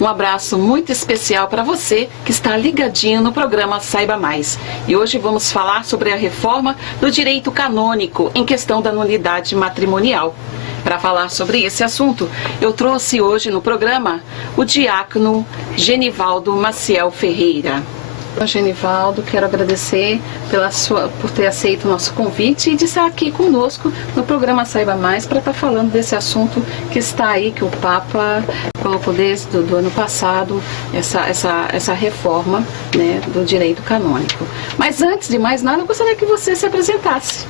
Um abraço muito especial para você que está ligadinho no programa Saiba Mais. E hoje vamos falar sobre a reforma do direito canônico em questão da nulidade matrimonial. Para falar sobre esse assunto, eu trouxe hoje no programa o diácono Genivaldo Maciel Ferreira. Genivaldo, quero agradecer por ter aceito o nosso convite e de estar aqui conosco no programa Saiba Mais para estar falando desse assunto que está aí, que o Papa colocou desde do ano passado, essa reforma, né, do direito canônico. Mas antes de mais nada, eu gostaria que você se apresentasse.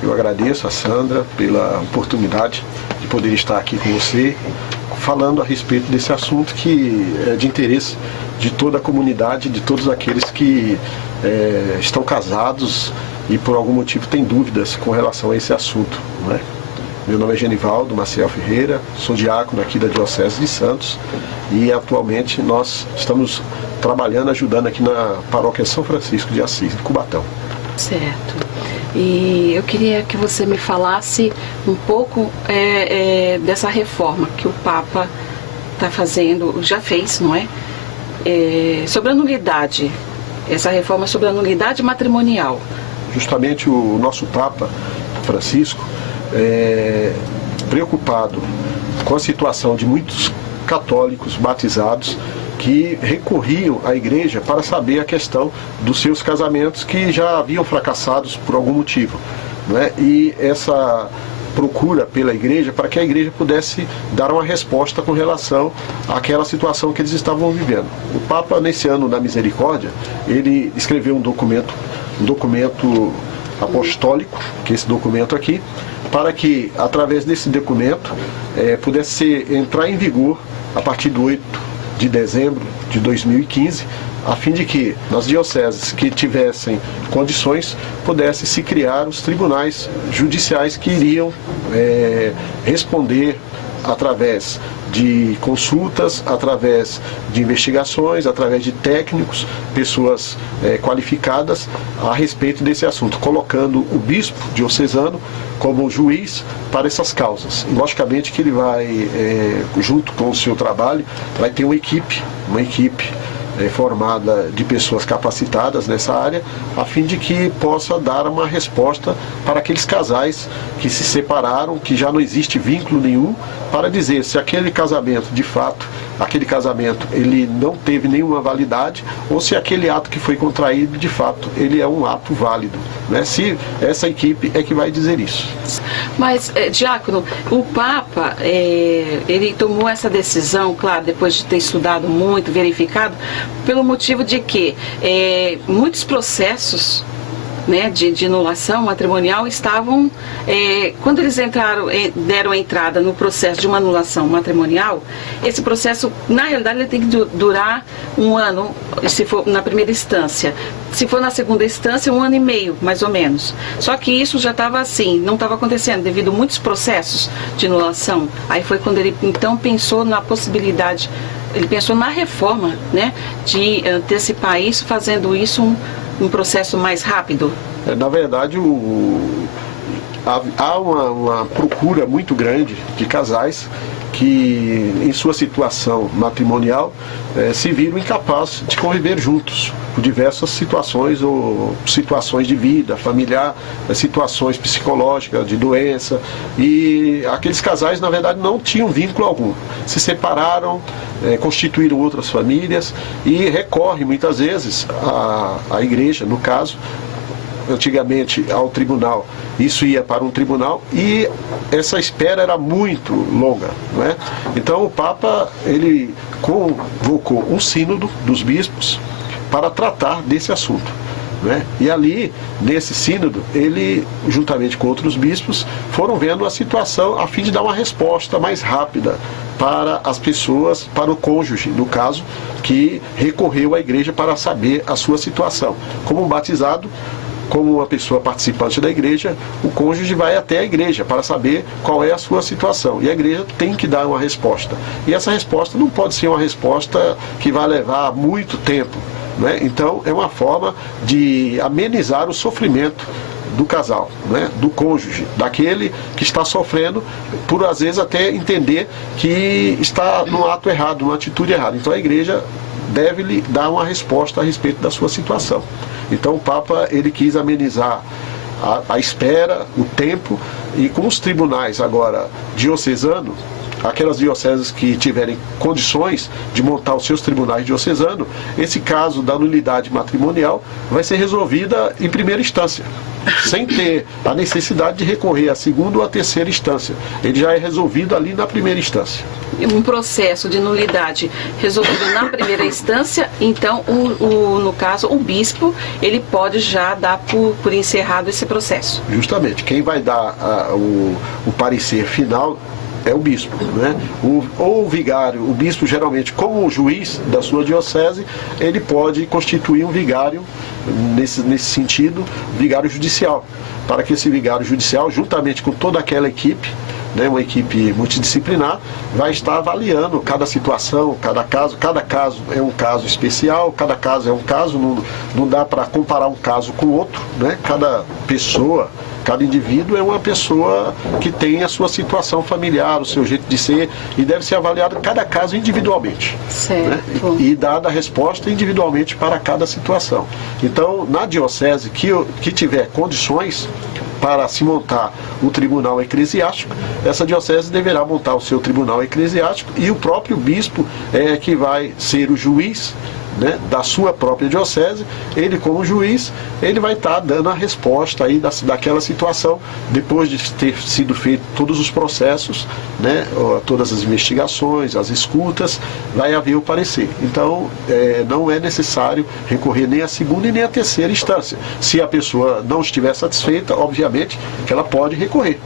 Eu agradeço a Sandra pela oportunidade de poder estar aqui com você, falando a respeito desse assunto que é de interesse de toda a comunidade, de todos aqueles que estão casados e por algum motivo têm dúvidas com relação a esse assunto, não é? Meu nome é Genivaldo Maciel Ferreira, sou diácono aqui da Diocese de Santos e atualmente nós estamos trabalhando, ajudando aqui na paróquia São Francisco de Assis, de Cubatão. Certo. E eu queria que você me falasse um pouco dessa reforma que o Papa está fazendo, já fez, não é? Sobre a nulidade, essa reforma sobre a nulidade matrimonial. Justamente o nosso Papa Francisco, preocupado com a situação de muitos católicos batizados que recorriam à igreja para saber a questão dos seus casamentos que já haviam fracassados por algum motivo, né? E essa procura pela igreja para que a igreja pudesse dar uma resposta com relação àquela situação que eles estavam vivendo. O Papa, nesse ano da misericórdia, ele escreveu um documento apostólico, que é esse documento aqui, para que, através desse documento, pudesse entrar em vigor a partir do 8 de dezembro de 2015, a fim de que nas dioceses que tivessem condições pudessem se criar os tribunais judiciais que iriam responder através de consultas, através de investigações, através de técnicos, pessoas qualificadas a respeito desse assunto, colocando o bispo diocesano como juiz para essas causas. E, logicamente que ele vai, junto com o seu trabalho, vai ter uma equipe formada de pessoas capacitadas nessa área, a fim de que possa dar uma resposta para aqueles casais que se separaram, que já não existe vínculo nenhum, para dizer se aquele casamento, de fato, ele não teve nenhuma validade, ou se aquele ato que foi contraído, de fato, ele é um ato válido, né? Se essa equipe é que vai dizer isso. Mas, diácono, o Papa, ele tomou essa decisão, claro, depois de ter estudado muito, verificado, pelo motivo de que muitos processos, né, de anulação matrimonial estavam, quando eles deram entrada no processo de uma anulação matrimonial, esse processo, na realidade, ele tem que durar um ano, se for na primeira instância. Se for na segunda instância, 1 ano e meio, mais ou menos. Só que isso já estava assim, não estava acontecendo, devido a muitos processos de anulação. Aí foi quando ele, então, pensou na possibilidade, ele pensou na reforma, né, de antecipar isso, fazendo isso um processo mais rápido? Na verdade, há uma procura muito grande de casais que, em sua situação matrimonial, se viram incapazes de conviver juntos por diversas situações, ou situações de vida familiar, situações psicológicas, de doença, e aqueles casais, na verdade, não tinham vínculo algum. Se separaram, constituíram outras famílias e recorrem muitas vezes à igreja, no caso, antigamente ao tribunal. Isso ia para um tribunal e essa espera era muito longa, não é? Então o Papa, ele convocou um sínodo dos bispos para tratar desse assunto, né? E ali, nesse sínodo, ele, juntamente com outros bispos, foram vendo a situação a fim de dar uma resposta mais rápida para as pessoas, para o cônjuge, no caso, que recorreu à igreja para saber a sua situação. Como um batizado, como uma pessoa participante da igreja, o cônjuge vai até a igreja para saber qual é a sua situação. E a igreja tem que dar uma resposta. E essa resposta não pode ser uma resposta que vai levar muito tempo, né? Então, é uma forma de amenizar o sofrimento do casal, né, do cônjuge, daquele que está sofrendo, por às vezes até entender que está num ato errado, numa atitude errada. Então a igreja deve lhe dar uma resposta a respeito da sua situação. Então o Papa, ele quis amenizar a espera, o tempo, e com os tribunais agora diocesanos, aquelas dioceses que tiverem condições de montar os seus tribunais diocesanos, esse caso da nulidade matrimonial vai ser resolvida em primeira instância, sem ter a necessidade de recorrer à segunda ou à terceira instância. Ele já é resolvido ali na primeira instância. Um processo de nulidade resolvido na primeira instância, então, no caso, o bispo, ele pode já dar por encerrado esse processo. Justamente, quem vai dar o parecer final é o bispo, né? Ou o vigário, o bispo geralmente, como juiz da sua diocese, ele pode constituir um vigário, nesse sentido, vigário judicial, para que esse vigário judicial, juntamente com toda aquela equipe, né, uma equipe multidisciplinar, vai estar avaliando cada situação, cada caso é um caso especial, cada caso é um caso, não dá para comparar um caso com o outro, né? Cada pessoa, cada indivíduo é uma pessoa que tem a sua situação familiar, o seu jeito de ser, e deve ser avaliado cada caso individualmente. Certo. Né? E dada a resposta individualmente para cada situação. Então, na diocese que tiver condições para se montar o tribunal eclesiástico, essa diocese deverá montar o seu tribunal eclesiástico, e o próprio bispo é que vai ser o juiz, né, da sua própria diocese. Ele, como juiz, ele vai estar dando a resposta aí daquela situação, depois de ter sido feito todos os processos, né, todas as investigações, as escutas, vai haver o parecer. Então, não é necessário recorrer nem à segunda e nem à terceira instância. Se a pessoa não estiver satisfeita, obviamente que ela pode recorrer.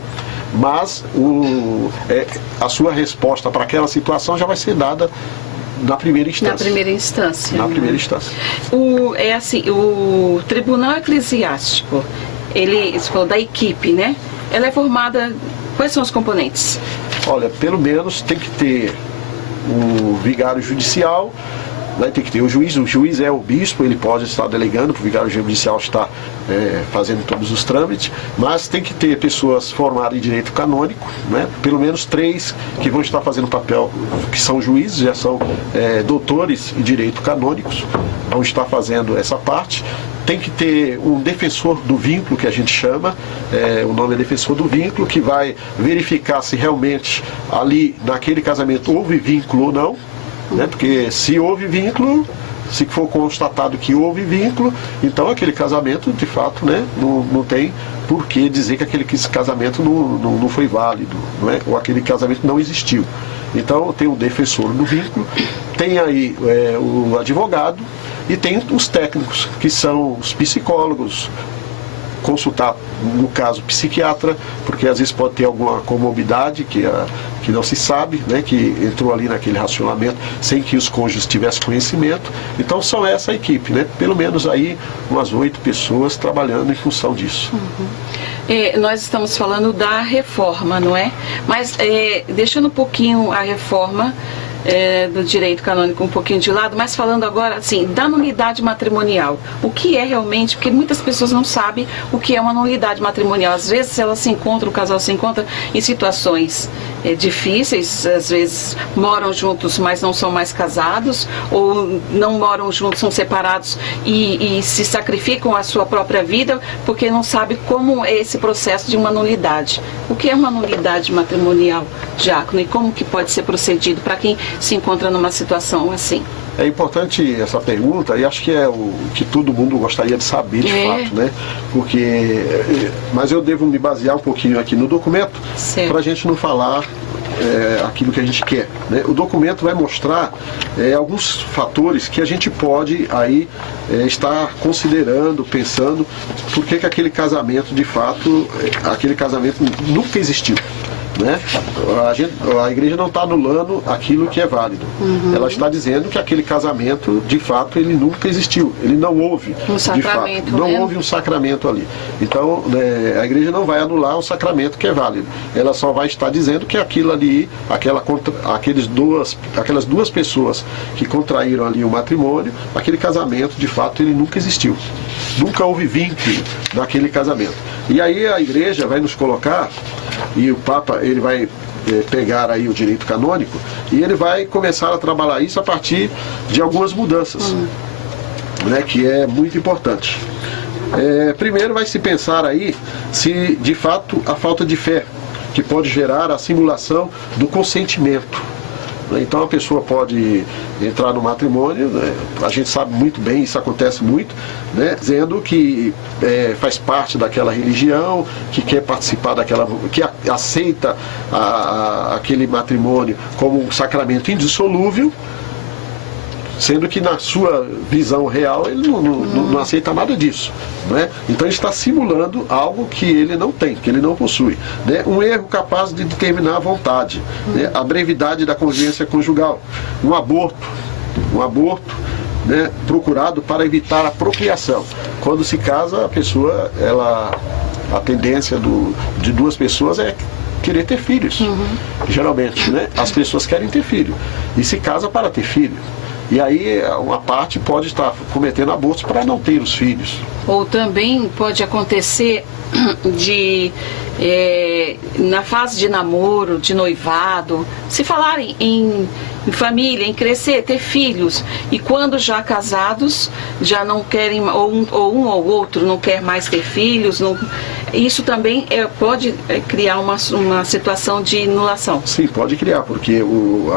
Mas a sua resposta para aquela situação já vai ser dada na primeira instância. Na primeira instância. Na primeira instância. O Tribunal Eclesiástico, você falou da equipe, né? Ela é formada, quais são os componentes? Olha, pelo menos tem que ter o vigário judicial, vai ter que ter o juiz é o bispo, ele pode estar delegando para o vigário judicial estar fazendo todos os trâmites, mas tem que ter pessoas formadas em direito canônico, né? Pelo menos 3 que vão estar fazendo papel, que são juízes, já são doutores em direito canônicos, vão estar fazendo essa parte. Tem que ter um defensor do vínculo, que a gente chama, o nome é defensor do vínculo, que vai verificar se realmente ali, naquele casamento, houve vínculo ou não, né? Porque se houve vínculo, se for constatado que houve vínculo, então aquele casamento, de fato, né, não tem por que dizer que aquele casamento não foi válido, não é? Ou aquele casamento não existiu. Então tem o defensor do vínculo, tem aí o advogado, e tem os técnicos, que são os psicólogos, consultar, no caso, psiquiatra, porque às vezes pode ter alguma comorbidade que não se sabe, né, que entrou ali naquele relacionamento sem que os cônjuges tivessem conhecimento. Então são essa equipe, né? Pelo menos aí umas 8 pessoas trabalhando em função disso. Uhum. Nós estamos falando da reforma, não é? Mas deixando um pouquinho a reforma do direito canônico um pouquinho de lado, mas falando agora assim, da nulidade matrimonial. O que é realmente, porque muitas pessoas não sabem o que é uma nulidade matrimonial. Às vezes o casal se encontra em situações difíceis, às vezes moram juntos, mas não são mais casados, ou não moram juntos, são separados e se sacrificam a sua própria vida porque não sabe como é esse processo de uma nulidade. O que é uma nulidade matrimonial, diácono, e como que pode ser procedido para quem se encontra numa situação assim? É importante essa pergunta, e acho que é o que todo mundo gostaria de saber de fato, né? Mas eu devo me basear um pouquinho aqui no documento, para a gente não falar aquilo que a gente quer, né? O documento vai mostrar alguns fatores que a gente pode aí estar considerando, pensando, por que aquele casamento, de fato, aquele casamento nunca existiu. né? A igreja não está anulando aquilo que é válido. Ela está dizendo que aquele casamento, de fato, ele nunca existiu. Ele não houve, Um de sacramento, fato. Não né? houve um sacramento ali. Então, né, a igreja não vai anular o sacramento que é válido. Ela só vai estar dizendo que aquilo ali, aquelas duas pessoas que contraíram ali o matrimônio, aquele casamento, de fato, ele nunca existiu. Nunca houve vínculo naquele casamento. E aí a igreja vai nos colocar, e o Papa ele vai pegar aí o direito canônico, e ele vai começar a trabalhar isso a partir de algumas mudanças, né, que é muito importante. Primeiro vai se pensar aí se de fato a falta de fé, que pode gerar a simulação do consentimento. Então a pessoa pode entrar no matrimônio, né? A gente sabe muito bem, isso acontece muito, né? Dizendo que faz parte daquela religião, que quer participar daquela, que aceita aquele matrimônio como um sacramento indissolúvel, sendo que na sua visão real ele não aceita nada disso, né? Então ele está simulando algo que ele não tem, que ele não possui, né? Um erro capaz de determinar a vontade, né? A brevidade da convivência conjugal, um aborto, né? Procurado para evitar a procriação. Quando se casa, a pessoa, a tendência de duas pessoas é querer ter filhos, geralmente, né? As pessoas querem ter filho e se casa para ter filho. E aí uma parte pode estar cometendo abortos para não ter os filhos. Ou também pode acontecer na fase de namoro, de noivado, se falarem em família, em crescer, ter filhos, e quando já casados, já não querem, ou um ou outro não quer mais ter filhos, isso também pode criar uma situação de anulação. Sim, pode criar, porque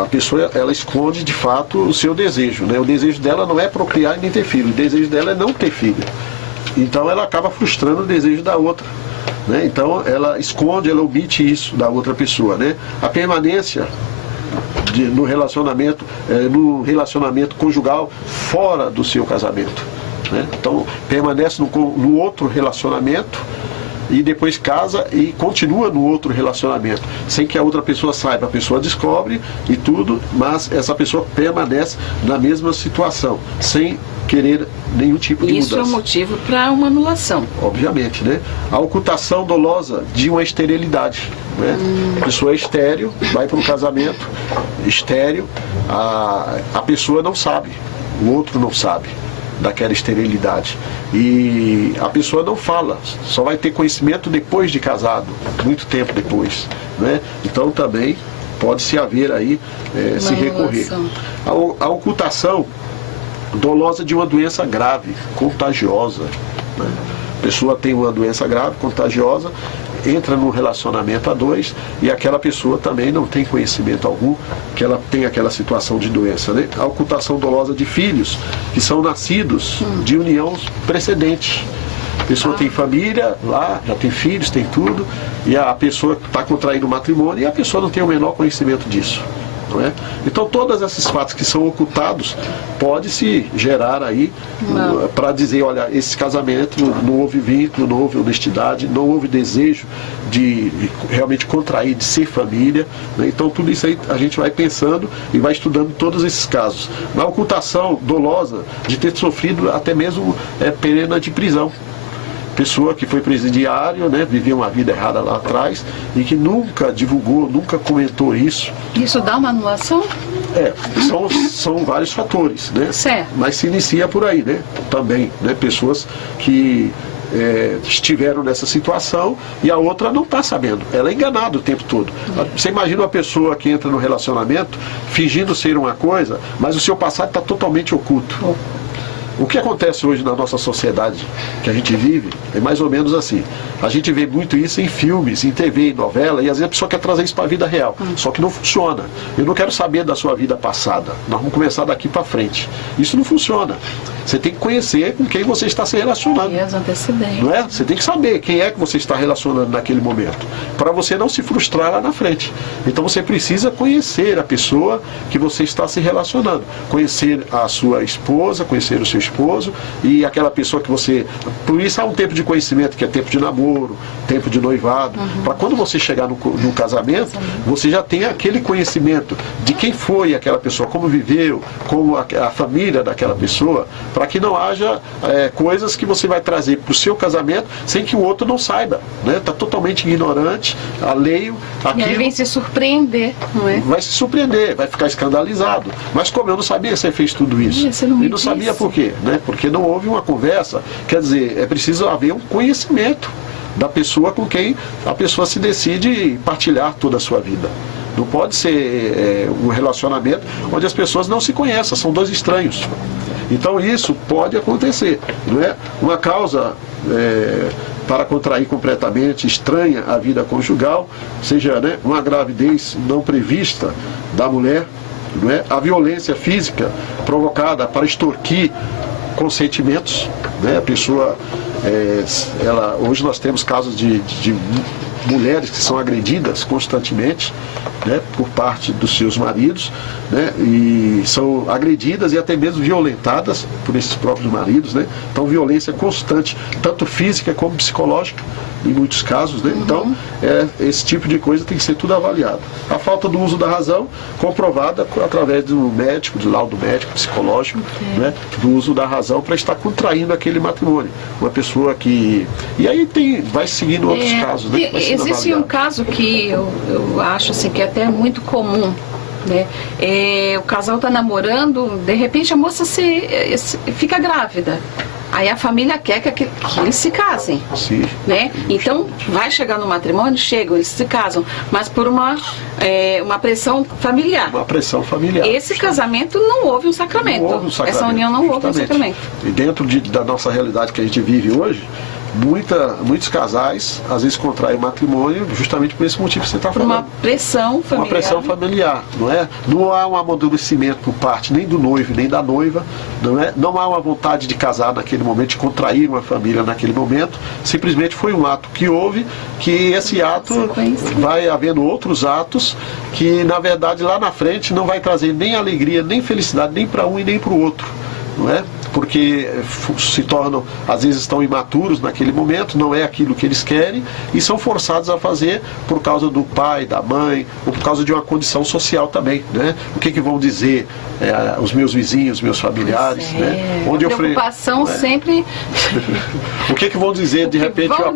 a pessoa ela esconde de fato o seu desejo, né? O desejo dela não é procriar e nem ter filho, o desejo dela é não ter filho. Então ela acaba frustrando o desejo da outra, né? Então ela esconde, ela omite isso da outra pessoa, né? A permanência no relacionamento conjugal fora do seu casamento, né? Então permanece no outro relacionamento e depois casa e continua no outro relacionamento, sem que a outra pessoa saiba. A pessoa descobre e tudo, mas essa pessoa permanece na mesma situação, sem querer nenhum tipo de mudança. Isso é um motivo para uma anulação. Obviamente, né? A ocultação dolosa de uma esterilidade, né? A pessoa é estéril, vai para um casamento estéril, a pessoa não sabe, o outro não sabe daquela esterilidade. E a pessoa não fala, só vai ter conhecimento depois de casado, muito tempo depois, né? Então também pode-se haver aí, se recorrer. A ocultação dolosa de uma doença grave, contagiosa, né? A pessoa tem uma doença grave, contagiosa, entra num relacionamento a dois e aquela pessoa também não tem conhecimento algum que ela tem aquela situação de doença, né? A ocultação dolosa de filhos que são nascidos de união precedente. A pessoa tem família lá, já tem filhos, tem tudo, e a pessoa está contraindo matrimônio e a pessoa não tem o menor conhecimento disso. Não é? Então todos esses fatos que são ocultados pode-se gerar aí para dizer, olha, esse casamento não houve vínculo, não houve honestidade, não houve desejo de realmente contrair, de ser família, né? Então tudo isso aí a gente vai pensando e vai estudando todos esses casos. Na ocultação dolosa de ter sofrido até mesmo pena de prisão. Pessoa que foi presidiário, né, vivia uma vida errada lá atrás e que nunca divulgou, nunca comentou isso. Isso dá uma anulação? São vários fatores, né? Certo. Mas se inicia por aí, né? Também, né? Pessoas que estiveram nessa situação e a outra não está sabendo. Ela é enganada o tempo todo. Você imagina uma pessoa que entra no relacionamento fingindo ser uma coisa, mas o seu passado está totalmente oculto. O que acontece hoje na nossa sociedade que a gente vive é mais ou menos assim. A gente vê muito isso em filmes, em TV, em novela, e às vezes a pessoa quer trazer isso para a vida real. Só que não funciona. Eu não quero saber da sua vida passada. Nós vamos começar daqui para frente. Isso não funciona. Você tem que conhecer com quem você está se relacionando. E os antecedentes. Não é? Você tem que saber quem é que você está relacionando naquele momento, para você não se frustrar lá na frente. Então você precisa conhecer a pessoa que você está se relacionando, conhecer a sua esposa, conhecer o seu esposo e aquela pessoa que você... Por isso há um tempo de conhecimento, que é tempo de namoro, tempo de noivado, para quando você chegar no casamento, você já tem aquele conhecimento de quem foi aquela pessoa, como viveu, como a família daquela pessoa, para que não haja coisas que você vai trazer para o seu casamento sem que o outro não saiba, né? Está totalmente ignorante, alheio E aí vem se surpreender, não é? vai se surpreender, vai ficar escandalizado. Mas como eu não sabia que você fez tudo isso? Você não me E não sabia por quê, né? Porque não houve uma conversa. Quer dizer, é preciso haver um conhecimento da pessoa com quem a pessoa se decide partilhar toda a sua vida. Não pode ser um relacionamento onde as pessoas não se conhecem, são dois estranhos. Então isso pode acontecer, não é? Uma causa para contrair completamente estranha a vida conjugal, seja, né, uma gravidez não prevista da mulher, não é? A violência física provocada para extorquir consentimentos, né? A pessoa, hoje nós temos casos de mulheres que são agredidas constantemente, né, por parte dos seus maridos, né, e são agredidas e até mesmo violentadas por esses próprios maridos, né? Então violência constante, tanto física como psicológica, em muitos casos, né? Então esse tipo de coisa tem que ser tudo avaliado. A falta do uso da razão comprovada através do médico, do laudo médico, psicológico, né, do uso da razão para estar contraindo aquele matrimônio. Uma pessoa que... E aí vai seguindo outros casos, né? Existe um caso que eu acho assim, que é até muito comum, né? O casal está namorando, de repente a moça fica grávida. Aí a família quer que eles se casem. Sim. Né? Então, vai chegar no matrimônio? Chegam, eles se casam, mas por uma pressão familiar. Uma pressão familiar. Esse casamento não houve um sacramento. Não houve um sacramento. Essa união não houve um sacramento. E dentro da nossa realidade que a gente vive hoje, muitos casais às vezes contraem matrimônio justamente por esse motivo que você está falando. Uma pressão familiar. Uma pressão familiar, não é? Não há um amadurecimento por parte nem do noivo nem da noiva, não é? Não há uma vontade de casar naquele momento, de contrair uma família naquele momento. Simplesmente foi um ato que houve, que esse ato vai havendo outros atos que na verdade lá na frente não vai trazer nem alegria, nem felicidade, nem para um e nem para o outro, não é? Porque se tornam, às vezes estão imaturos naquele momento, não é aquilo que eles querem e são forçados a fazer por causa do pai, da mãe, ou por causa de uma condição social também, né? O que vão dizer os meus vizinhos, meus familiares, né? Onde a preocupação sempre... O que vão dizer, de repente eu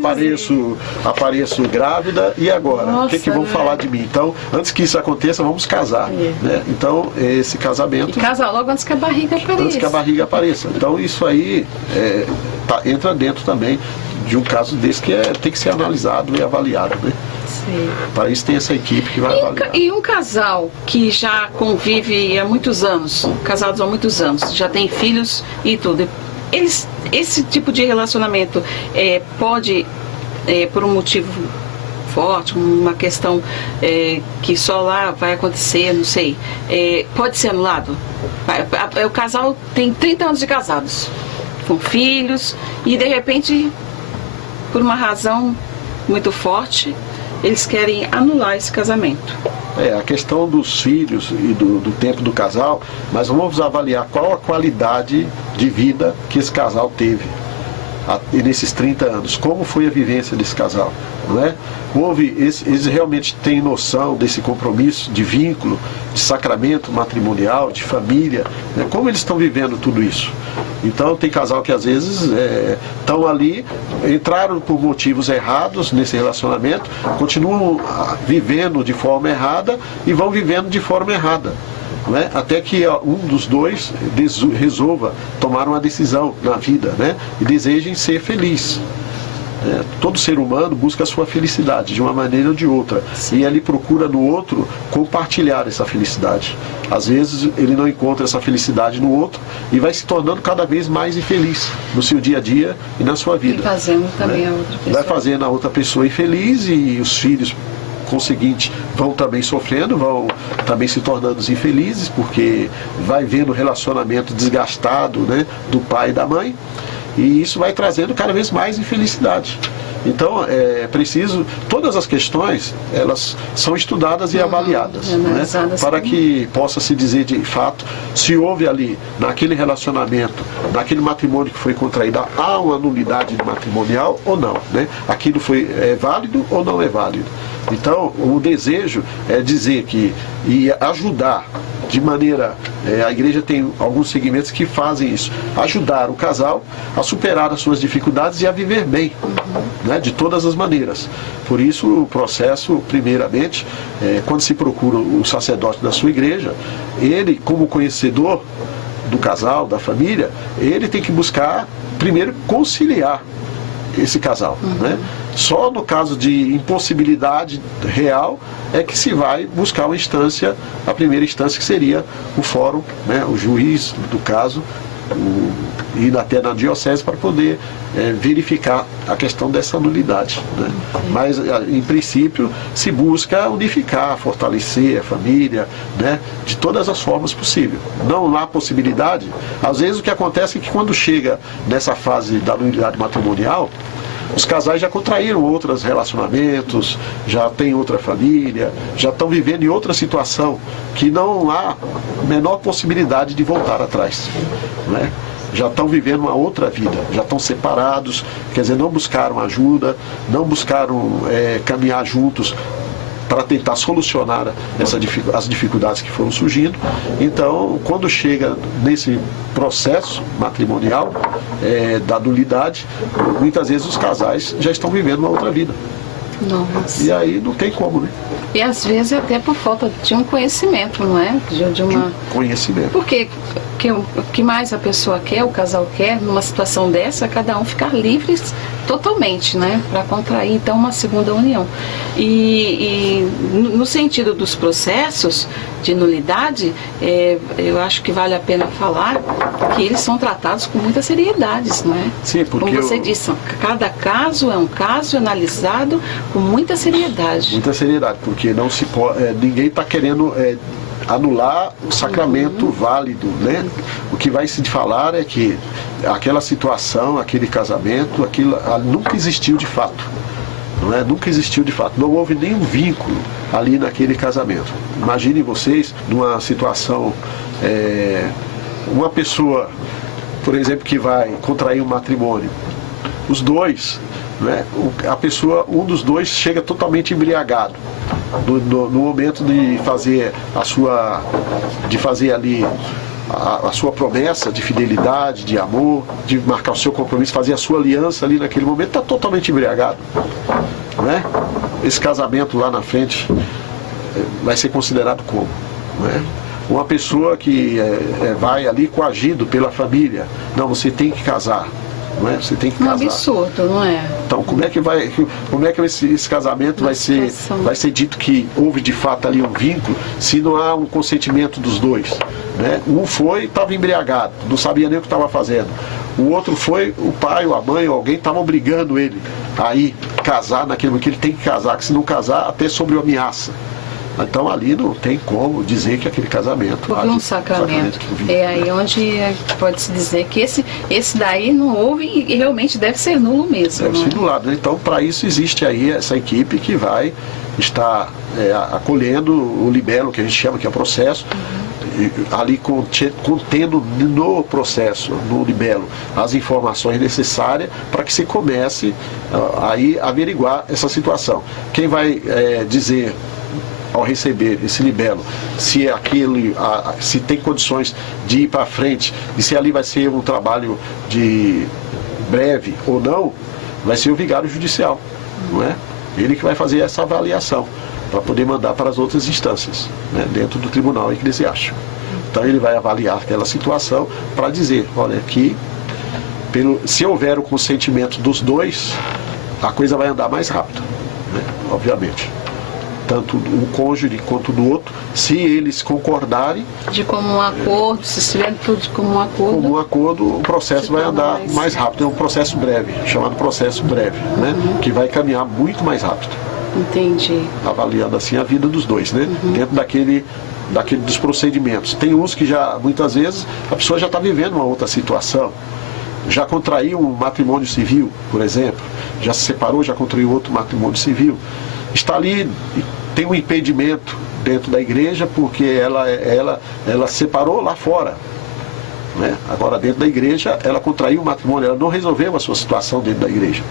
apareço grávida e agora? Nossa, o que vão falar de mim? Então, antes que isso aconteça, vamos casar, né? Então, esse casamento... E casar logo antes que a barriga apareça. Antes que a barriga apareça. Então isso aí entra dentro também de um caso desse que tem que ser analisado e avaliado, né? Sim. Para isso tem essa equipe que vai avaliar. E um casal que já convive há muitos anos, casados há muitos anos, já tem filhos e tudo, esse tipo de relacionamento pode, por um motivo forte, uma questão que só lá vai acontecer, não sei, pode ser anulado? O casal tem 30 anos de casados, com filhos, e de repente, por uma razão muito forte, eles querem anular esse casamento. A questão dos filhos e do tempo do casal, mas vamos avaliar qual a qualidade de vida que esse casal teve nesses 30 anos, como foi a vivência desse casal, não é? Eles realmente têm noção desse compromisso, de vínculo, de sacramento matrimonial, de família, né? Como eles estão vivendo tudo isso? Então tem casal que às vezes estão ali, entraram por motivos errados nesse relacionamento, continuam vivendo de forma errada e vão vivendo de forma errada. Né? Até que um dos dois resolva tomar uma decisão na vida, né? E desejem ser feliz. Todo ser humano busca a sua felicidade de uma maneira ou de outra. Sim. E ele procura no outro compartilhar essa felicidade. Às vezes ele não encontra essa felicidade no outro e vai se tornando cada vez mais infeliz no seu dia a dia e na sua vida. E fazendo também a outra pessoa. Vai fazendo a outra pessoa infeliz e os filhos conseguinte, vão também sofrendo, vão também se tornando infelizes, porque vai vendo o relacionamento desgastado, né, do pai e da mãe, e isso vai trazendo cada vez mais infelicidade. Então, é preciso, todas as questões, elas são estudadas e avaliadas, né, para que possa se dizer de fato se houve ali, naquele relacionamento, naquele matrimônio que foi contraído, há uma nulidade matrimonial ou não, né? Aquilo é válido ou não é válido. Então, o desejo é dizer que, e ajudar de maneira, a igreja tem alguns segmentos que fazem isso, ajudar o casal a superar as suas dificuldades e a viver bem, né, de todas as maneiras. Por isso o processo, primeiramente, quando se procura o sacerdote da sua igreja, ele, como conhecedor do casal, da família, ele tem que buscar, primeiro, conciliar esse casal, né? Só no caso de impossibilidade real é que se vai buscar uma instância, a primeira instância que seria o fórum, né, o juiz do caso, ir até na diocese para poder verificar a questão dessa nulidade, né? Mas, em princípio, se busca unificar, fortalecer a família, né, de todas as formas possíveis. Não há possibilidade. Às vezes o que acontece é que quando chega nessa fase da nulidade matrimonial, os casais já contraíram outros relacionamentos, já têm outra família, já estão vivendo em outra situação, que não há a menor possibilidade de voltar atrás, né? Já estão vivendo uma outra vida, já estão separados, quer dizer, não buscaram ajuda, não buscaram caminhar juntos para tentar solucionar as dificuldades que foram surgindo. Então, quando chega nesse processo matrimonial da nulidade, muitas vezes os casais já estão vivendo uma outra vida. Nossa. E aí não tem como, né? E às vezes até por falta de um conhecimento, não é? De uma... conhecimento. Porque o que mais a pessoa quer, o casal quer, numa situação dessa, é cada um ficar livre totalmente, né? Para contrair, então, uma segunda união. E no sentido dos processos de nulidade, eu acho que vale a pena falar que eles são tratados com muita seriedade, não é? Sim, porque como você disse, cada caso é um caso analisado com muita seriedade. Muita seriedade, porque não se pode, ninguém está querendo anular o sacramento válido, né? O que vai se falar é que aquela situação, aquele casamento, aquilo nunca existiu de fato. Não é? Nunca existiu de fato. Não houve nenhum vínculo ali naquele casamento. Imaginem vocês numa situação, uma pessoa, por exemplo, que vai contrair um matrimônio. Os dois, né? Um dos dois chega totalmente embriagado no momento de fazer ali a sua promessa de fidelidade, de amor, de marcar o seu compromisso, fazer a sua aliança ali naquele momento, está totalmente embriagado, né? Esse casamento lá na frente vai ser considerado como, né? Uma pessoa que vai ali coagido pela família, não, você tem que casar, não é? Você tem que casar. Um absurdo, não é? Então, como é que esse casamento vai ser dito que houve de fato ali um vínculo, se não há um consentimento dos dois, né? Um estava embriagado, não sabia nem o que estava fazendo. O outro foi, o pai ou a mãe ou alguém estava obrigando ele a ir casar naquele momento, que ele tem que casar, que se não casar, até sob ameaça. Então ali não tem como dizer que aquele casamento... Houve um sacramento. É aí onde pode-se dizer que esse daí não houve e realmente deve ser nulo mesmo. Deve ser nulado. Então, para isso existe aí essa equipe que vai estar acolhendo o libelo, que a gente chama, que é o processo, ali contendo no processo, no libelo, as informações necessárias para que se comece aí a averiguar essa situação. Quem vai dizer, ao receber esse libelo, se tem condições de ir para frente e se ali vai ser um trabalho de breve ou não, vai ser o vigário judicial, não é? Ele que vai fazer essa avaliação para poder mandar para as outras instâncias, né, dentro do tribunal eclesiástico. Então ele vai avaliar aquela situação para dizer, olha, aqui, se houver o consentimento dos dois, a coisa vai andar mais rápido, né, obviamente. Tanto um cônjuge quanto do outro, se eles concordarem... De comum acordo, se estiver tudo de comum acordo... Comum acordo, o processo vai andar mais rápido. É um processo breve, chamado processo breve, né? Que vai caminhar muito mais rápido. Entendi. Avaliando assim a vida dos dois, né? Dentro daquele dos procedimentos. Tem uns que já, muitas vezes, a pessoa já está vivendo uma outra situação, já contraiu um matrimônio civil, por exemplo, já se separou, já contraiu outro matrimônio civil, está ali, tem um impedimento dentro da igreja porque ela separou lá fora, né? Agora dentro da igreja ela contraiu o matrimônio, ela não resolveu a sua situação dentro da igreja.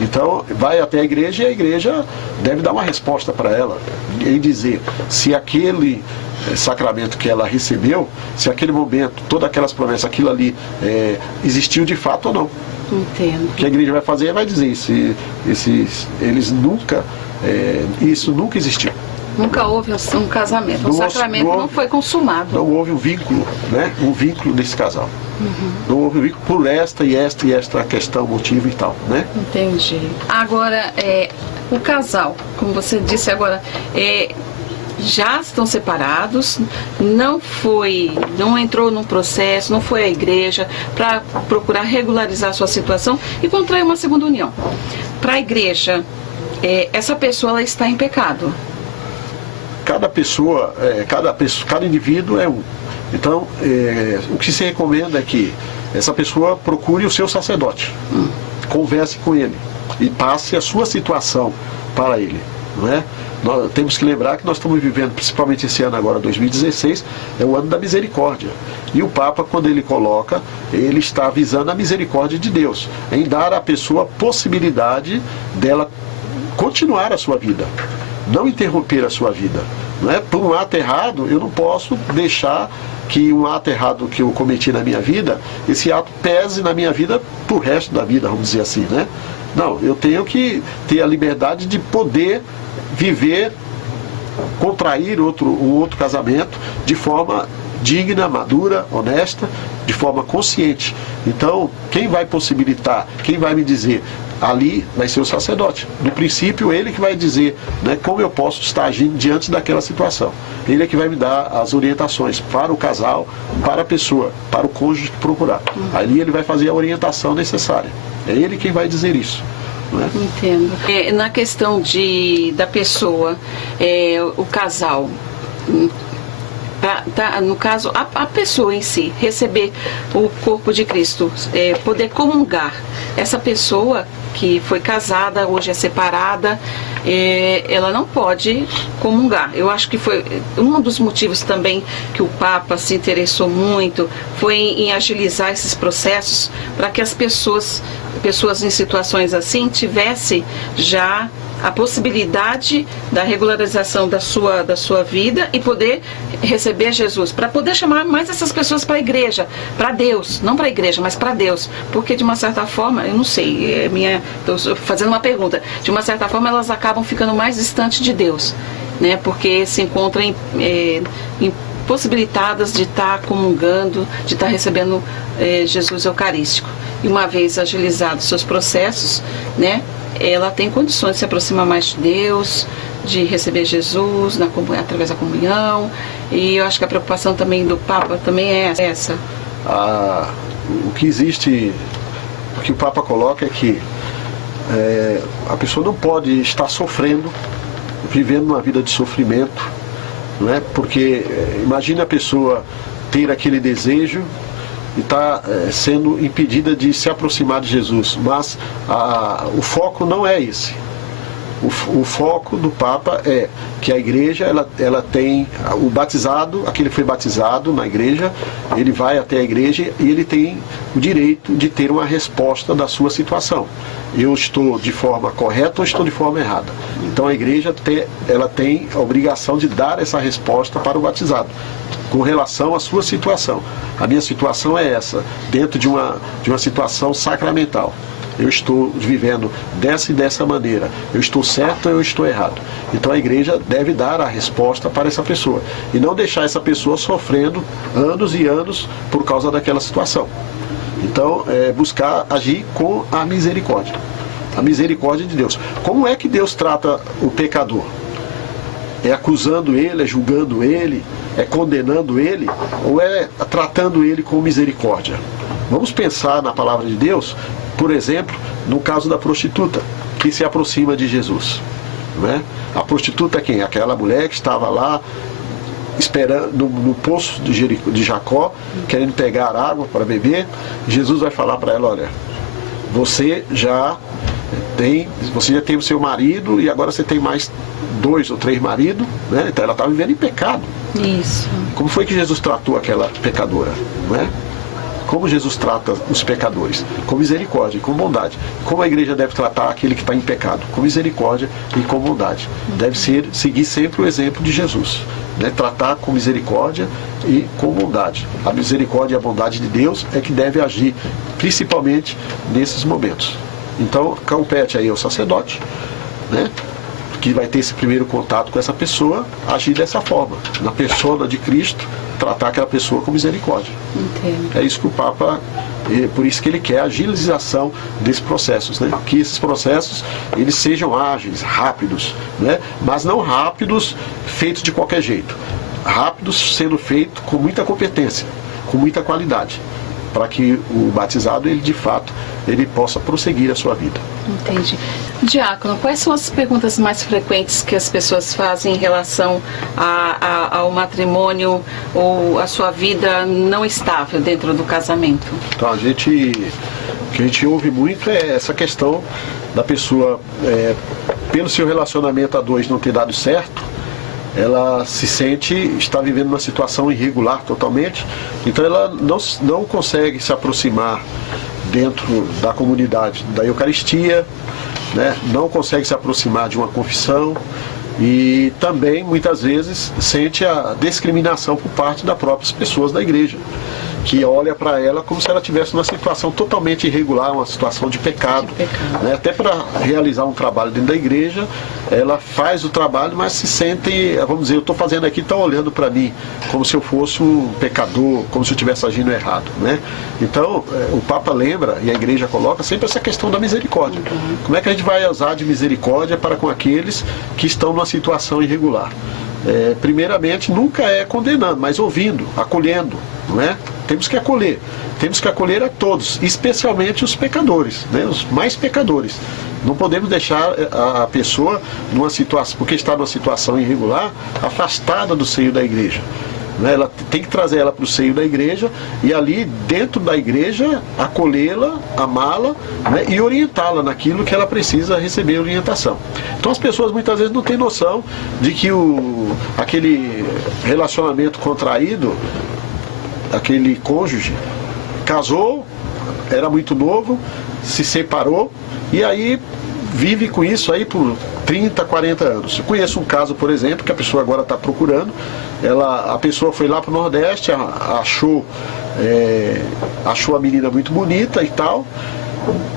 Então vai até a igreja e a igreja deve dar uma resposta para ela e dizer se aquele sacramento que ela recebeu, se aquele momento, todas aquelas promessas, aquilo ali existiu de fato ou não. Entendo. O que a igreja vai fazer vai dizer eles nunca, isso nunca existiu. Nunca houve um casamento, o sacramento não foi consumado. Não houve um vínculo, né? Um vínculo desse casal. Não houve um vínculo por esta questão, motivo e tal, né? Entendi. Agora, o casal, como você disse agora, já estão separados, não entrou num processo, não foi à igreja para procurar regularizar a sua situação e contraiu uma segunda união. Para a igreja, essa pessoa ela está em pecado. Cada pessoa, cada indivíduo é um. Então, o que se recomenda é que essa pessoa procure o seu sacerdote, converse com ele e passe a sua situação para ele, não é? Nós temos que lembrar que nós estamos vivendo, principalmente esse ano agora, 2016, é o ano da misericórdia. E o Papa, quando ele coloca, ele está visando a misericórdia de Deus, em dar à pessoa a possibilidade dela continuar a sua vida, não interromper a sua vida. Não é? Por um ato errado, eu não posso deixar que um ato errado que eu cometi na minha vida, esse ato pese na minha vida pro resto da vida, vamos dizer assim, né? Não, eu tenho que ter a liberdade de poder viver, contrair um outro casamento de forma digna, madura, honesta, de forma consciente. Então, quem vai possibilitar, quem vai me dizer, ali vai ser o sacerdote. No princípio, ele que vai dizer, né, como eu posso estar agindo diante daquela situação. Ele é que vai me dar as orientações para o casal, para a pessoa, para o cônjuge que procurar. Ali ele vai fazer a orientação necessária. É ele quem vai dizer isso. Né? Entendo. Na questão da pessoa, o casal, no caso, a pessoa em si, receber o corpo de Cristo, poder comungar, essa pessoa que foi casada, hoje é separada, ela não pode comungar. Eu acho que foi um dos motivos também que o Papa se interessou muito, foi em agilizar esses processos para que as pessoas em situações assim tivessem já a possibilidade da regularização da sua vida e poder receber Jesus, para poder chamar mais essas pessoas para a igreja, para Deus, não para a igreja, mas para Deus, porque de uma certa forma, eu não sei, estou fazendo uma pergunta, de uma certa forma elas acabam ficando mais distantes de Deus, né? Porque se encontram impossibilitadas de estar comungando, de estar recebendo Jesus Eucarístico. E uma vez agilizados seus processos, né? Ela tem condições de se aproximar mais de Deus, de receber Jesus através da comunhão. E eu acho que a preocupação também do Papa também é essa. O que existe, o que o Papa coloca é que a pessoa não pode estar sofrendo, vivendo uma vida de sofrimento, não é? Porque imagine a pessoa ter aquele desejo e está sendo impedida de se aproximar de Jesus, mas o foco não é esse. O foco do Papa é que a igreja ela tem o batizado, aquele que foi batizado na igreja, ele vai até a igreja e ele tem o direito de ter uma resposta da sua situação. Eu estou de forma correta ou estou de forma errada? Então a igreja ela tem a obrigação de dar essa resposta para o batizado com relação à sua situação. A minha situação é essa, dentro de uma situação sacramental. Eu estou vivendo dessa e dessa maneira. Eu estou certo ou eu estou errado? Então a igreja deve dar a resposta para essa pessoa. E não deixar essa pessoa sofrendo anos e anos por causa daquela situação. Então, buscar agir com a misericórdia. A misericórdia de Deus. Como é que Deus trata o pecador? É acusando ele, é julgando ele, é condenando ele, ou é tratando ele com misericórdia? Vamos pensar na palavra de Deus, por exemplo, no caso da prostituta, que se aproxima de Jesus. não é? A prostituta é quem? Aquela mulher que estava lá esperando no poço de Jacó, querendo pegar água para beber. Jesus vai falar para ela: olha, você já tem o seu marido e agora você tem mais 2 ou 3 maridos, né? Então ela estava vivendo em pecado. Isso. Como foi que Jesus tratou aquela pecadora, não é? Como Jesus trata os pecadores? Com misericórdia e com bondade. Como a igreja deve tratar aquele que está em pecado? Com misericórdia e com bondade. Deve seguir sempre o exemplo de Jesus, né? Tratar com misericórdia e com bondade. A misericórdia e a bondade de Deus é que deve agir, principalmente nesses momentos. Então, compete aí ao sacerdote, né, que vai ter esse primeiro contato com essa pessoa, agir dessa forma, na persona de Cristo, tratar aquela pessoa com misericórdia. Entendo. É isso que o Papa, por isso que ele quer a agilização desses processos, né? Que esses processos eles sejam ágeis, rápidos, né? Mas não rápidos feitos de qualquer jeito, rápidos sendo feitos com muita competência, com muita qualidade, para que o batizado, ele de fato, ele possa prosseguir a sua vida. Entendi. Diácono, quais são as perguntas mais frequentes que as pessoas fazem em relação ao matrimônio ou a sua vida não estável dentro do casamento? Então, o que a gente ouve muito é essa questão da pessoa, pelo seu relacionamento a 2 não ter dado certo, ela está vivendo uma situação irregular totalmente, então ela não consegue se aproximar dentro da comunidade da Eucaristia, né? Não consegue se aproximar de uma confissão e também muitas vezes sente a discriminação por parte das próprias pessoas da igreja, que olha para ela como se ela estivesse numa situação totalmente irregular, uma situação de pecado. Né? Até para realizar um trabalho dentro da igreja, ela faz o trabalho, mas se sente, vamos dizer, eu estou fazendo aqui, estão olhando para mim como se eu fosse um pecador, como se eu estivesse agindo errado. Né? Então, o Papa lembra, e a igreja coloca sempre essa questão da misericórdia. Como é que a gente vai usar de misericórdia para com aqueles que estão numa situação irregular? Primeiramente, nunca é condenando, mas ouvindo, acolhendo, não é? Temos que acolher a todos, especialmente os pecadores, né? Os mais pecadores. Não podemos deixar a pessoa numa situação, porque está numa situação irregular, afastada do seio da igreja. Ela tem que trazer ela para o seio da igreja e ali dentro da igreja acolhê-la, amá-la, né, e orientá-la naquilo que ela precisa receber orientação. Então as pessoas muitas vezes não têm noção de que aquele relacionamento contraído, aquele cônjuge, casou, era muito novo, se separou e aí vive com isso aí por 30, 40 anos. Eu conheço um caso, por exemplo, que a pessoa agora está procurando. A pessoa foi lá para o Nordeste, achou a menina muito bonita e tal,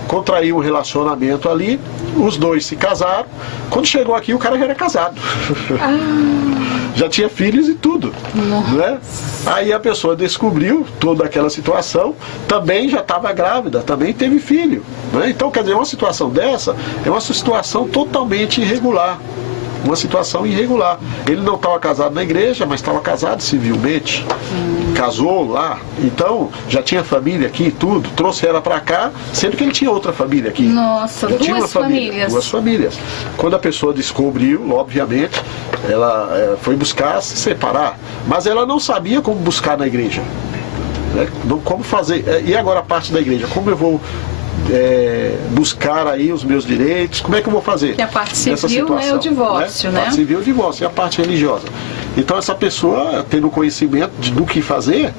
contraiu um relacionamento ali, os dois se casaram. Quando chegou aqui, o cara já era casado. Já tinha filhos e tudo. Né? Aí a pessoa descobriu toda aquela situação, também já estava grávida, também teve filho. Né? Então, quer dizer, uma situação dessa é uma situação totalmente irregular. Uma situação irregular. Ele não estava casado na igreja, mas estava casado civilmente. Casou lá, então já tinha família aqui e tudo, trouxe ela para cá, sendo que ele tinha outra família aqui. Nossa, já tinha uma família, duas famílias. Quando a pessoa descobriu, obviamente, ela foi buscar se separar, mas ela não sabia como buscar na igreja. Né? Como fazer. E agora a parte da igreja, como eu vou buscar aí os meus direitos, como é que eu vou fazer? Que a parte civil, né, é o divórcio, né? A parte civil é o divórcio, e a parte religiosa. Então essa pessoa, tendo conhecimento do que fazer,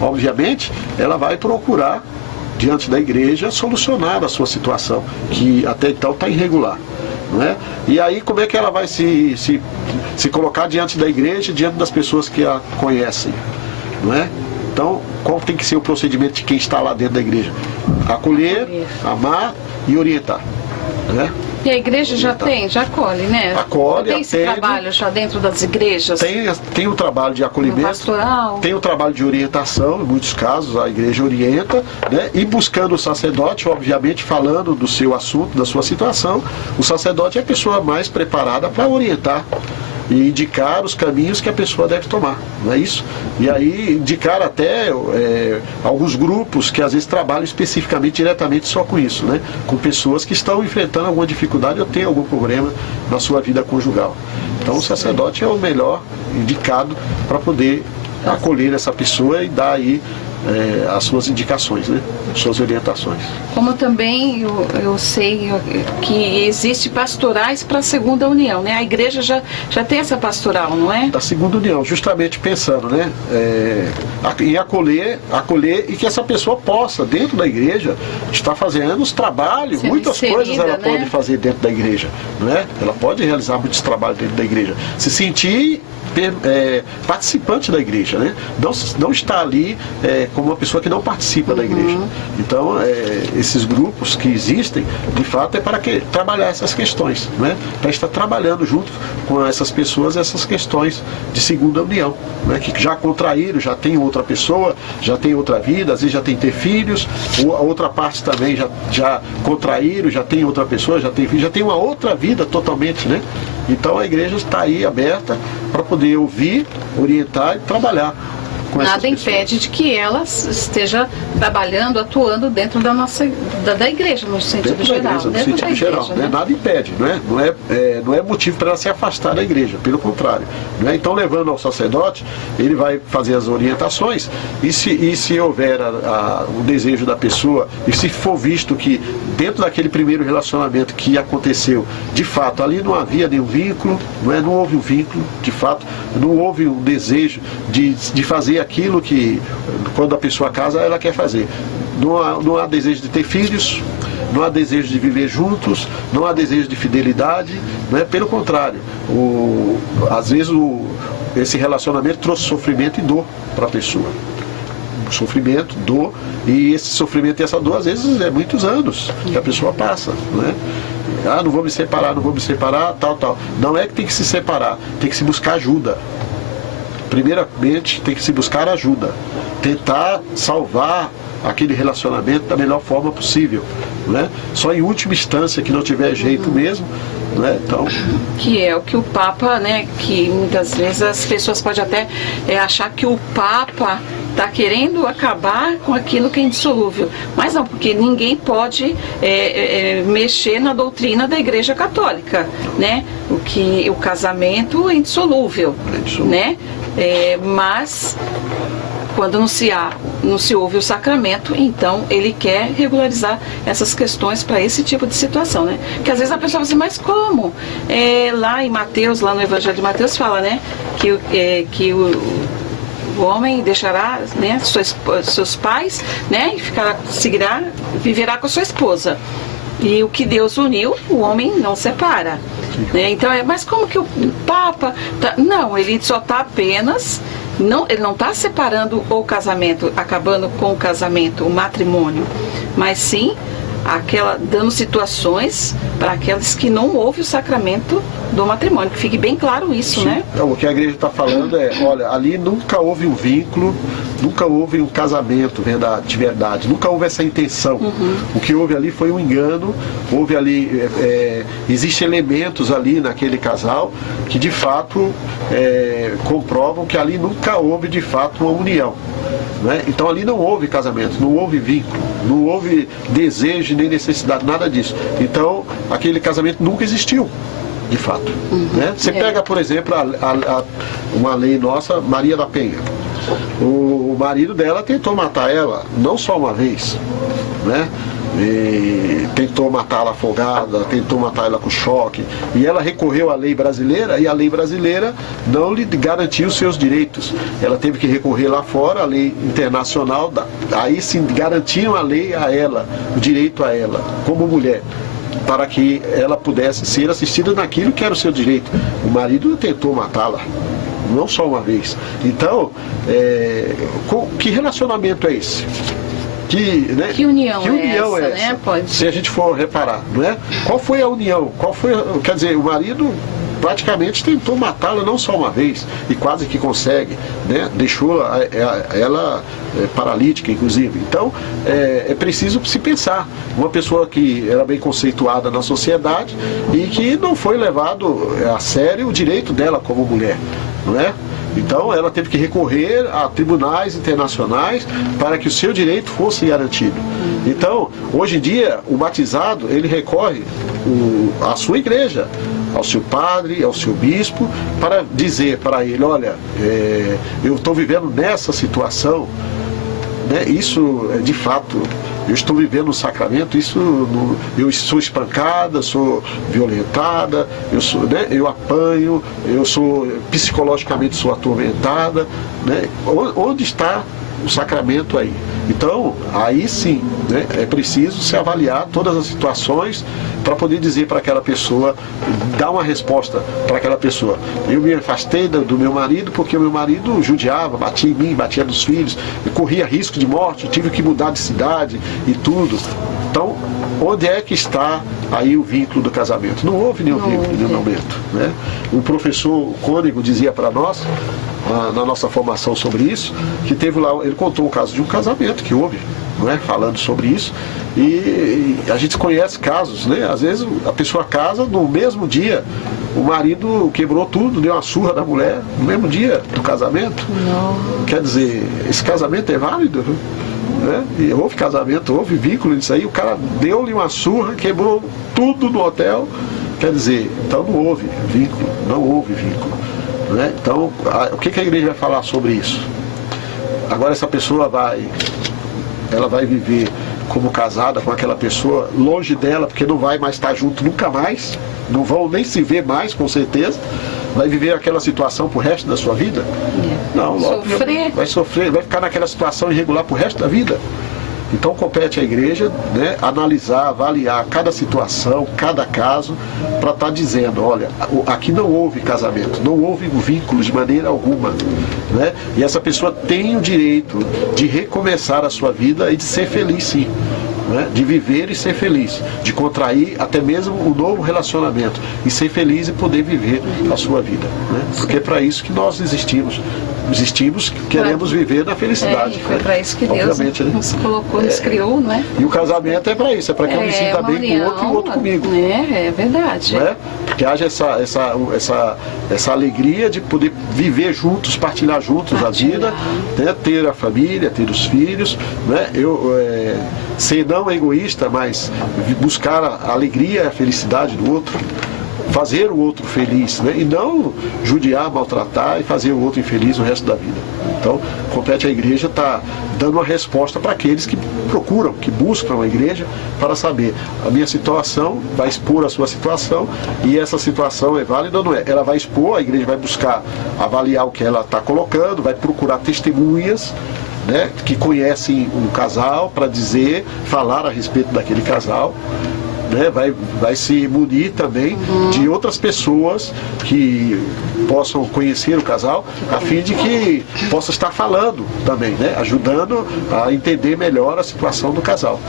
obviamente, ela vai procurar, diante da igreja, solucionar a sua situação, que até então está irregular. Não é? E aí como é que ela vai se colocar diante da igreja, diante das pessoas que a conhecem? Não é? Então, qual tem que ser o procedimento de quem está lá dentro da igreja? Acolher, amar e orientar. Né? E a igreja já acolhe, né? Acolhe, tem esse trabalho já dentro das igrejas? Tem o trabalho de acolhimento, pastoral. Tem o trabalho de orientação, em muitos casos a igreja orienta, né? E buscando o sacerdote, obviamente falando do seu assunto, da sua situação, o sacerdote é a pessoa mais preparada para orientar e indicar os caminhos que a pessoa deve tomar, não é isso? E aí indicar até alguns grupos que às vezes trabalham especificamente, diretamente só com isso, né? Com pessoas que estão enfrentando alguma dificuldade ou têm algum problema na sua vida conjugal. Então o sacerdote é o melhor indicado para poder acolher essa pessoa e dar aí as suas indicações, né? Suas orientações. Como também eu sei que existe pastorais para a segunda união, né? A igreja já tem essa pastoral, não é? Da segunda união, justamente pensando, né? Em acolher e que essa pessoa possa, dentro da igreja, estar fazendo os trabalhos, muitas coisas ela pode fazer dentro da igreja, não é? Ela pode realizar muitos trabalhos dentro da igreja. Se sentir participante da igreja, né? Não está ali como uma pessoa que não participa da igreja. Então, esses grupos que existem, de fato, é para trabalhar essas questões, né? Para estar trabalhando junto com essas pessoas essas questões de segunda união, né? Que já contraíram, já tem outra pessoa, já tem outra vida, às vezes já tem ter filhos, ou a outra parte também já contraíram, já tem outra pessoa, já tem filhos, já tem uma outra vida totalmente, né? Então a igreja está aí aberta para poder ouvir, orientar e trabalhar com essas pessoas. Nada impede de que ela esteja trabalhando, atuando dentro da igreja, no sentido geral. No sentido geral, né? Nada impede, não é motivo para ela se afastar da igreja, pelo contrário. Né? Então, levando ao sacerdote, ele vai fazer as orientações e se houver o desejo da pessoa e se for visto que dentro daquele primeiro relacionamento que aconteceu, de fato, ali não havia nenhum vínculo, não houve um vínculo, de fato, não houve um desejo de fazer aquilo que, quando a pessoa casa, ela quer fazer. Não há desejo de ter filhos, não há desejo de viver juntos, não há desejo de fidelidade, né? Pelo contrário, às vezes esse relacionamento trouxe sofrimento e dor para a pessoa. Sofrimento, dor, e esse sofrimento e essa dor, às vezes, é muitos anos que a pessoa passa, né? Não vou me separar, tal. Não é que tem que se separar, tem que se buscar ajuda. Primeiramente, tem que se buscar ajuda, tentar salvar aquele relacionamento da melhor forma possível, né? Só em última instância, que não tiver jeito mesmo, né? Então, que é o que o Papa, né? Que muitas vezes as pessoas podem até achar que o Papa está querendo acabar com aquilo que é indissolúvel, mas não, porque ninguém pode mexer na doutrina da Igreja Católica, né? O casamento é indissolúvel, né? Mas quando não se ouve o sacramento, então ele quer regularizar essas questões para esse tipo de situação, né? Que às vezes a pessoa fala assim, mas como? Lá em Mateus, lá no Evangelho de Mateus fala, né? Que o homem deixará, né, seus pais, né? E viverá com a sua esposa. E o que Deus uniu, o homem não separa. Né? Então, mas como que o Papa... Não, ele só está apenas... ele não está separando o casamento, acabando com o casamento, o matrimônio, mas sim dando situações para aqueles que não ouvem o sacramento do matrimônio, que fique bem claro isso, né? Então, o que a igreja está falando olha, ali nunca houve um vínculo, nunca houve um casamento de verdade, nunca houve essa intenção. O que houve ali foi um engano, houve ali, existem elementos ali naquele casal que de fato comprovam que ali nunca houve de fato uma união. Né? Então ali não houve casamento, não houve vínculo, não houve desejo nem necessidade, nada disso. Então aquele casamento nunca existiu, de fato. Né? Você pega, por exemplo, uma lei nossa, Maria da Penha. O marido dela tentou matar ela, não só uma vez, né? E tentou matá-la afogada, tentou matar ela com choque, e ela recorreu à lei brasileira, e a lei brasileira não lhe garantiu os seus direitos. Ela teve que recorrer lá fora, a lei internacional, aí sim garantiram a lei a ela, o direito a ela, como mulher, para que ela pudesse ser assistida naquilo que era o seu direito. O marido tentou matá-la, não só uma vez. Então, que relacionamento é esse? Que união é essa? Né? Se a gente for reparar, não é? Qual foi a união? Quer dizer, o marido praticamente tentou matá-la não só uma vez, e quase que consegue, né? Deixou ela paralítica, inclusive. Então, é preciso se pensar. Uma pessoa que era bem conceituada na sociedade e que não foi levado a sério o direito dela como mulher, não é? Então ela teve que recorrer a tribunais internacionais para que o seu direito fosse garantido. Então, hoje em dia, o batizado, ele recorre à sua igreja, ao seu padre, ao seu bispo, para dizer para ele, olha, eu estou vivendo nessa situação, né? Isso, de fato, eu estou vivendo um sacramento, eu sou espancada, sou violentada, eu apanho, eu sou psicologicamente sou atormentada, né? Onde está o sacramento aí? Então, aí sim, né, é preciso se avaliar todas as situações para poder dizer para aquela pessoa, dar uma resposta para aquela pessoa. Eu me afastei do meu marido porque o meu marido judiava, batia em mim, batia nos filhos, eu corria risco de morte, eu tive que mudar de cidade e tudo. Então, onde é que está aí o vínculo do casamento? Não houve nenhum vínculo em nenhum momento, né? O professor Cônego dizia para nós, na nossa formação sobre isso, que teve lá, ele contou o caso de um casamento que houve, não é? Falando sobre isso, e a gente conhece casos, né? Às vezes a pessoa casa no mesmo dia, o marido quebrou tudo, deu uma surra da mulher no mesmo dia do casamento. Não. Quer dizer, esse casamento é válido, né? E houve casamento, houve vínculo nisso aí, o cara deu-lhe uma surra, quebrou tudo no hotel. Quer dizer, então não houve vínculo, não houve vínculo, né? Então, o que a igreja vai falar sobre isso? Agora essa pessoa ela vai viver como casada com aquela pessoa, longe dela, porque não vai mais estar junto nunca mais, não vão nem se ver mais, com certeza. Vai viver aquela situação pro resto da sua vida? Não, logo vai sofrer, vai ficar naquela situação irregular pro resto da vida. Então compete à igreja, né, analisar, avaliar cada situação, cada caso, para estar dizendo, olha, aqui não houve casamento, não houve vínculo de maneira alguma, né? E essa pessoa tem o direito de recomeçar a sua vida e de ser feliz, sim. Né? De viver e ser feliz, de contrair até mesmo um novo relacionamento e ser feliz e poder viver a sua vida, né? Porque é para isso que nós existimos, queremos viver na felicidade. Foi para isso que Deus nos colocou, nos criou, não é? E o casamento é para isso, é para que eu me sinta bem com o outro e o outro comigo. É verdade. Né? Que haja essa alegria de poder viver juntos, partilhar juntos a vida, né? Ter a família, ter os filhos, né? Ser não egoísta, mas buscar a alegria e a felicidade do outro, fazer o outro feliz, né? E não judiar, maltratar e fazer o outro infeliz o resto da vida. Então, compete à igreja estar dando uma resposta para aqueles que procuram, que buscam a igreja para saber, a minha situação, vai expor a sua situação, e essa situação é válida ou não é? Ela vai expor, a igreja vai buscar avaliar o que ela está colocando, vai procurar testemunhas, né, que conhecem o casal para falar a respeito daquele casal, né, vai se munir também de outras pessoas que possam conhecer o casal, a fim de que possa estar falando também, né, ajudando a entender melhor a situação do casal.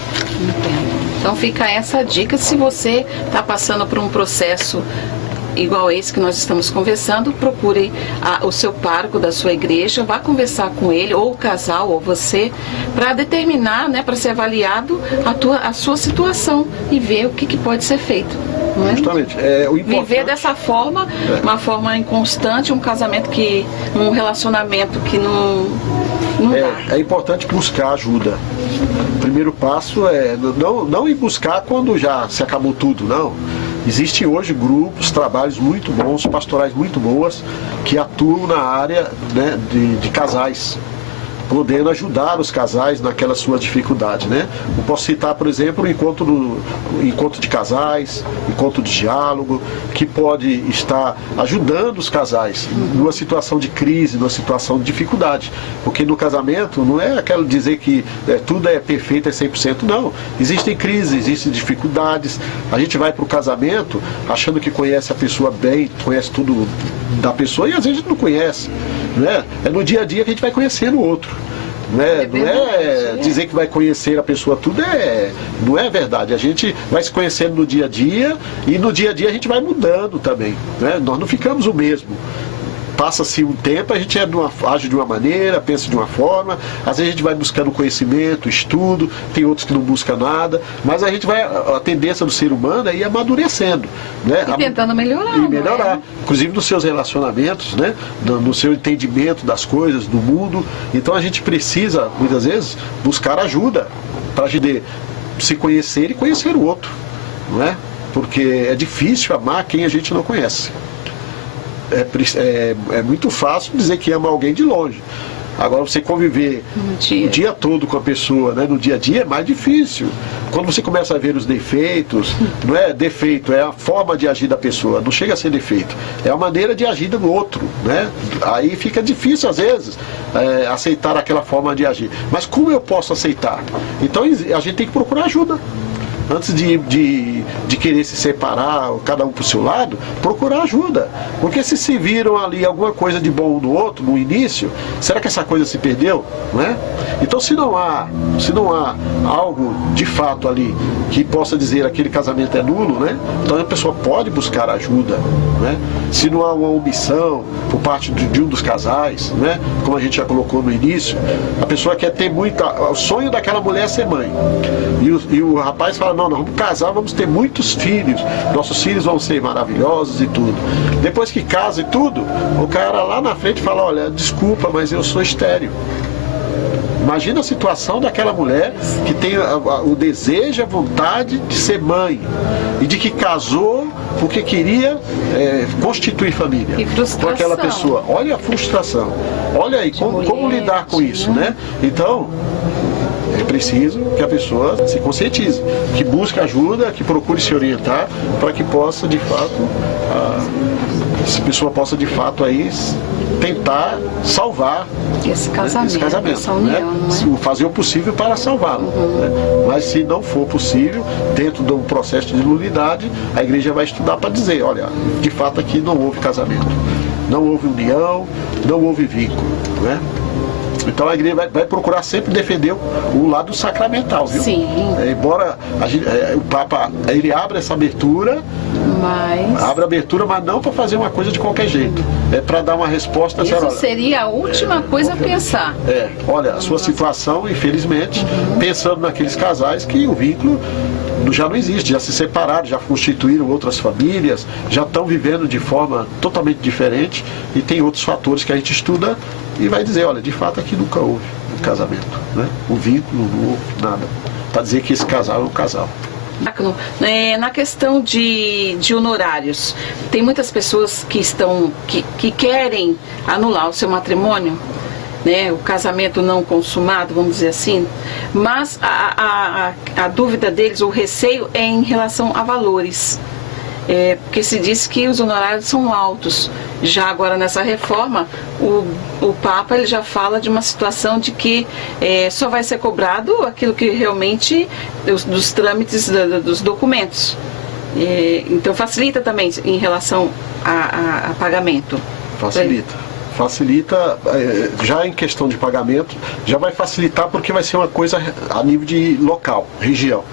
Então fica essa dica, se você está passando por um processo igual esse que nós estamos conversando, procure o seu pároco da sua igreja, vá conversar com ele, ou o casal, ou você, para determinar, né, para ser avaliado a sua situação e ver o que pode ser feito. Não é? Justamente. O importante... Viver dessa forma, uma forma inconstante, um relacionamento que não dá. É importante buscar ajuda. O primeiro passo é não ir buscar quando já se acabou tudo, não. Existem hoje grupos, trabalhos muito bons, pastorais muito boas, que atuam na área, né, de casais, podendo ajudar os casais naquela sua dificuldade, né? Eu posso citar, por exemplo, o encontro de casais, encontro de diálogo, que pode estar ajudando os casais numa situação de crise, numa situação de dificuldade. Porque no casamento não é aquilo dizer que tudo é perfeito, é 100%, não. Existem crises, existem dificuldades. A gente vai para o casamento achando que conhece a pessoa bem, conhece tudo da pessoa, e às vezes a gente não conhece, né? É no dia a dia que a gente vai conhecendo o outro. Não é verdade, dizer que vai conhecer a pessoa tudo, não é verdade. A gente vai se conhecendo no dia a dia e no dia a dia a gente vai mudando também, né? Nós não ficamos o mesmo. Passa-se um tempo, a gente age de uma maneira, pensa de uma forma, às vezes a gente vai buscando conhecimento, estudo, tem outros que não buscam nada, mas a tendência do ser humano é ir amadurecendo, né? E tentando melhorar. E melhorar, inclusive nos seus relacionamentos, né? No seu entendimento das coisas, do mundo. Então a gente precisa, muitas vezes, buscar ajuda para a gente se conhecer e conhecer o outro, não é? Porque é difícil amar quem a gente não conhece. É muito fácil dizer que ama alguém de longe. Agora, você conviver o dia todo com a pessoa, né, no dia a dia, é mais difícil. Quando você começa a ver os defeitos, não é defeito, é a forma de agir da pessoa, não chega a ser defeito, é a maneira de agir do outro, né? Aí fica difícil, às vezes, aceitar aquela forma de agir. Mas como eu posso aceitar? Então, a gente tem que procurar ajuda. Antes de querer se separar, cada um para o seu lado, procurar ajuda. Porque se viram ali alguma coisa de bom no outro, no início, será que essa coisa se perdeu? Não é? Então, se não há algo de fato ali que possa dizer aquele casamento é nulo, né? Então a pessoa pode buscar ajuda, né? Se não há uma omissão por parte de um dos casais, né? Como a gente já colocou no início, a pessoa quer ter o sonho daquela mulher é ser mãe. E o rapaz fala, não, nós vamos casar, vamos ter muitos filhos, nossos filhos vão ser maravilhosos e tudo. Depois que casa e tudo, o cara lá na frente fala, olha, desculpa, mas eu sou estéril. Imagina a situação daquela mulher que tem o desejo, a vontade de ser mãe e de que casou porque queria constituir família com aquela pessoa. Olha a frustração. Olha aí como lidar com isso, né? Então, é preciso que a pessoa se conscientize, que busque ajuda, que procure se orientar para que possa, de fato, essa pessoa possa, de fato, aí tentar salvar esse casamento, essa união, né? Fazer o possível para salvá-lo. Né? Mas se não for possível, dentro de um processo de nulidade, a igreja vai estudar para dizer, olha, de fato aqui não houve casamento, não houve união, não houve vínculo, né? Então a igreja vai procurar sempre defender o lado sacramental, viu? Sim. Embora o Papa ele abra essa abertura, abre a abertura, mas não para fazer uma coisa de qualquer jeito. É para dar uma resposta. Isso seria a última coisa a pensar. Olha, a sua situação, infelizmente, pensando naqueles casais que o vínculo já não existe, já se separaram, já constituíram outras famílias, já estão vivendo de forma totalmente diferente e tem outros fatores que a gente estuda e vai dizer, olha, de fato aqui nunca houve um casamento, né? O vínculo não houve nada, para dizer que esse casal é um casal. Na questão de honorários, tem muitas pessoas que querem anular o seu matrimônio, né, o casamento não consumado, vamos dizer assim, mas a dúvida deles, o receio é em relação a valores, porque se diz que os honorários são altos. Já agora nessa reforma, o Papa ele já fala de uma situação de que só vai ser cobrado aquilo que realmente, dos trâmites dos documentos. Então facilita também em relação a pagamento. Facilita, já em questão de pagamento, já vai facilitar porque vai ser uma coisa a nível de local, região.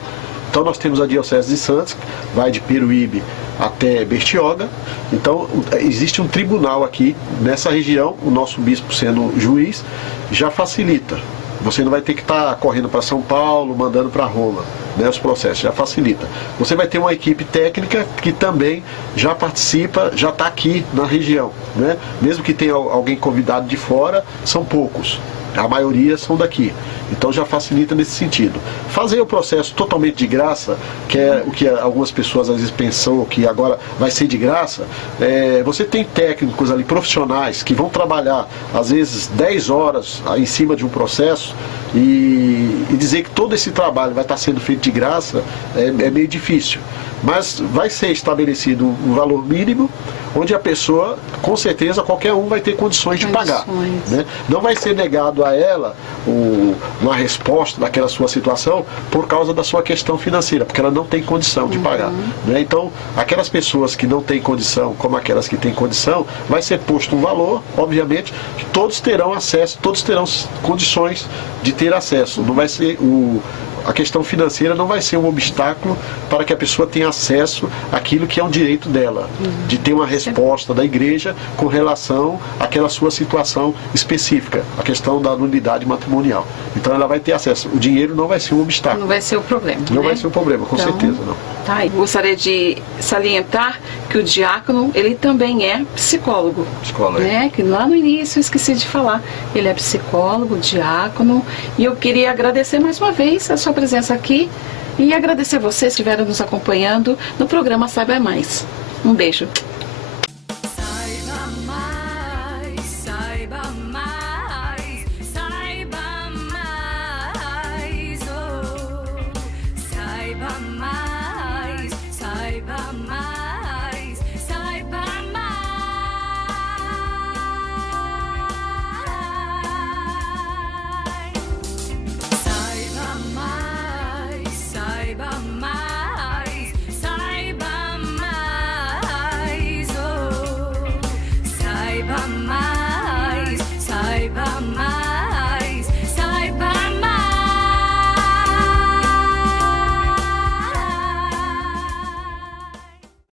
Então nós temos a Diocese de Santos, vai de Peruíbe até Bertioga. Então existe um tribunal aqui nessa região, o nosso bispo sendo juiz, já facilita. Você não vai ter que estar correndo para São Paulo, mandando para Roma, né, os processos, já facilita. Você vai ter uma equipe técnica que também já participa, já está aqui na região, né? Mesmo que tenha alguém convidado de fora, são poucos. A maioria são daqui. Então já facilita nesse sentido. Fazer o processo totalmente de graça, que é o que algumas pessoas às vezes pensam que agora vai ser de graça, você tem técnicos ali, profissionais, que vão trabalhar às vezes 10 horas em cima de um processo e dizer que todo esse trabalho vai estar sendo feito de graça é meio difícil. mas vai ser estabelecido um valor mínimo, onde a pessoa, com certeza, qualquer um vai ter condições de pagar. Né? Não vai ser negado a ela uma resposta daquela sua situação por causa da sua questão financeira, porque ela não tem condição de pagar. Né? Então, aquelas pessoas que não têm condição, como aquelas que têm condição, vai ser posto um valor, obviamente, que todos terão acesso, todos terão condições de ter acesso. Não vai ser a questão financeira não vai ser um obstáculo para que a pessoa tenha acesso àquilo que é um direito dela, de ter uma resposta da igreja com relação àquela sua situação específica, a questão da nulidade matrimonial. Então ela vai ter acesso. O dinheiro não vai ser um obstáculo. Não vai ser o problema. Não né? vai ser um problema, com certeza não. Tá, eu gostaria de salientar que o diácono, ele também é psicólogo. Psicólogo. Né? Que lá no início eu esqueci de falar. Ele é psicólogo, diácono, e eu queria agradecer mais uma vez a sua presença aqui e agradecer a vocês que estiveram nos acompanhando no programa Saiba Mais. Um beijo.